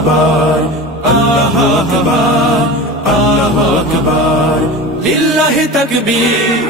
আকবার, আল্লাহু আকবার, আল্লাহু আকবার, লিল্লাহি তাকবীর।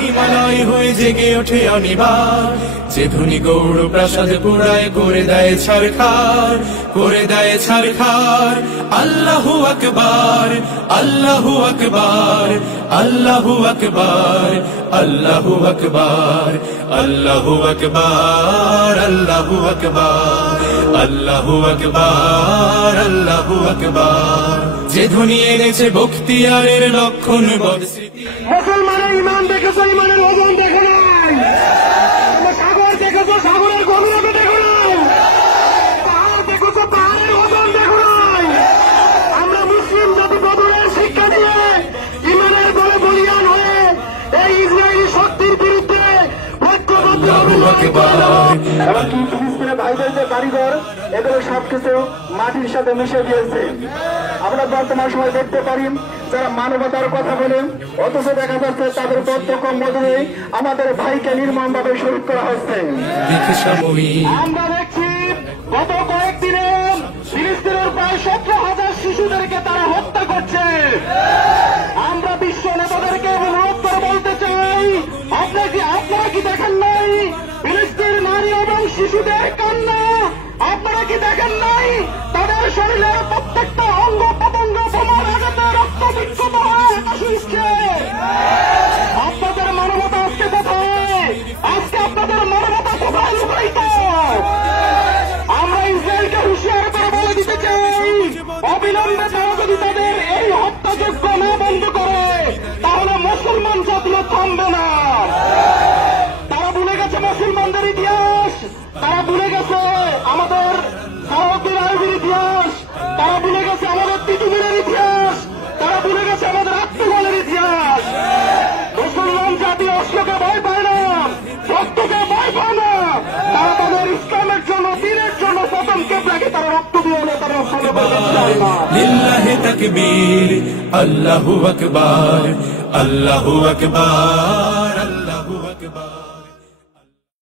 হিমালয় হয়ে জেগে ওঠে অনিবার, যে ধনী গৌড় প্রাসাদ পুরায় করে দেয় ছারখার, করে দেয় ছারখার। আল্লাহু আকবার, আল্লাহু আকবার, আল্লাহু আকবার, আল্লাহু আকবার, আল্লাহু আকবার, আল্লাহু আকবার, আল্লাহু আকবার, আল্লাহু আকবার। যে ধ্বনি এনেছে বখতিয়ারের লক্ষণ বদস্মৃতি। মুসলমানের ইমান দেখেছো, ইমানের ওজন দেখো নাই। সাগর দেখেছো, সাগরের গভীরতা দেখো নাই। পাহাড় দেখেছো, পাহাড়ের ওজন দেখো নাই। আমরা মুসলিম জাতি বদরের শিক্ষা দিয়ে ইমানের বলে বলিয়ান হয়ে এই ইসরায়েলি শক্তির বিরুদ্ধে ঐক্যবদ্ধ এমনকি ফিলিস্তিনের ভাইদের যে বাড়িঘর, এগুলো সবকিছু মাটির সাথে মিশে গিয়েছে। আমরা বর্তমান সময় দেখতে পারি যারা মানবতার কথা বলেন, অথচ দেখা যাচ্ছে তাদের প্রত্যক্ষ মধ্যে আমাদের ভাইকে নির্মমভাবে শহীদ করা হচ্ছে। আমরা দেখছি গত কয়েকদিনে ফিলিস্তিনের প্রায় 17,000 শিশুদেরকে তারা হত্যা করছে। আমরা বিশ্ব নেতাদেরকে অনুরোধ করে বলতে চাই, আপনারা কি দেখেন নাই ফিলিস্তিন নারী এবং শিশুদের কান্না? আপনারা কি দেখেন নাই তাদের শরীরের প্রত্যেকটা অঙ্গ প্রত্যঙ্গ বোমার আঘাতে রক্ত বিক্ষত হয়ে আকাশ উঠছে? আপনাদের মানবতা আজকে কোথায়? আজকে আপনাদের মানবতা কোথায় লুকায়িত? আমরা ইসরায়েলকে হুঁশিয়ার করে বলে দিতে চাই, অবিলম্বে তারা যদি তাদের এই হত্যাযজ্ঞ না বন্ধ করে তাহলে মুসলমান জাতীয় থামবে না। তারা ভুলে গেছে মুসলমানদের ইতিহাস, তারা ভুলে গেছে আমাদের ভারতের আইবির ইতিহাস, তারা ভুলে গেছে আমাদের তিতুমিরের ইতিহাস, তারা ভুলে গেছে আমাদের আত্মবলের ইতিহাস। মুসলমান জাতি অস্ত্রকে ভয় পায় না, রক্তকে ভয় পায় না। তারা তাদের ইসলামের জন্য, দিনের জন্য প্রথম কেবলাকে তারা রক্ত দিয়ে হলে তারা ফলো করতে চায় না। লিল্লাহি তাকবীর, আল্লাহু আকবার, আল্লাহু আকবার।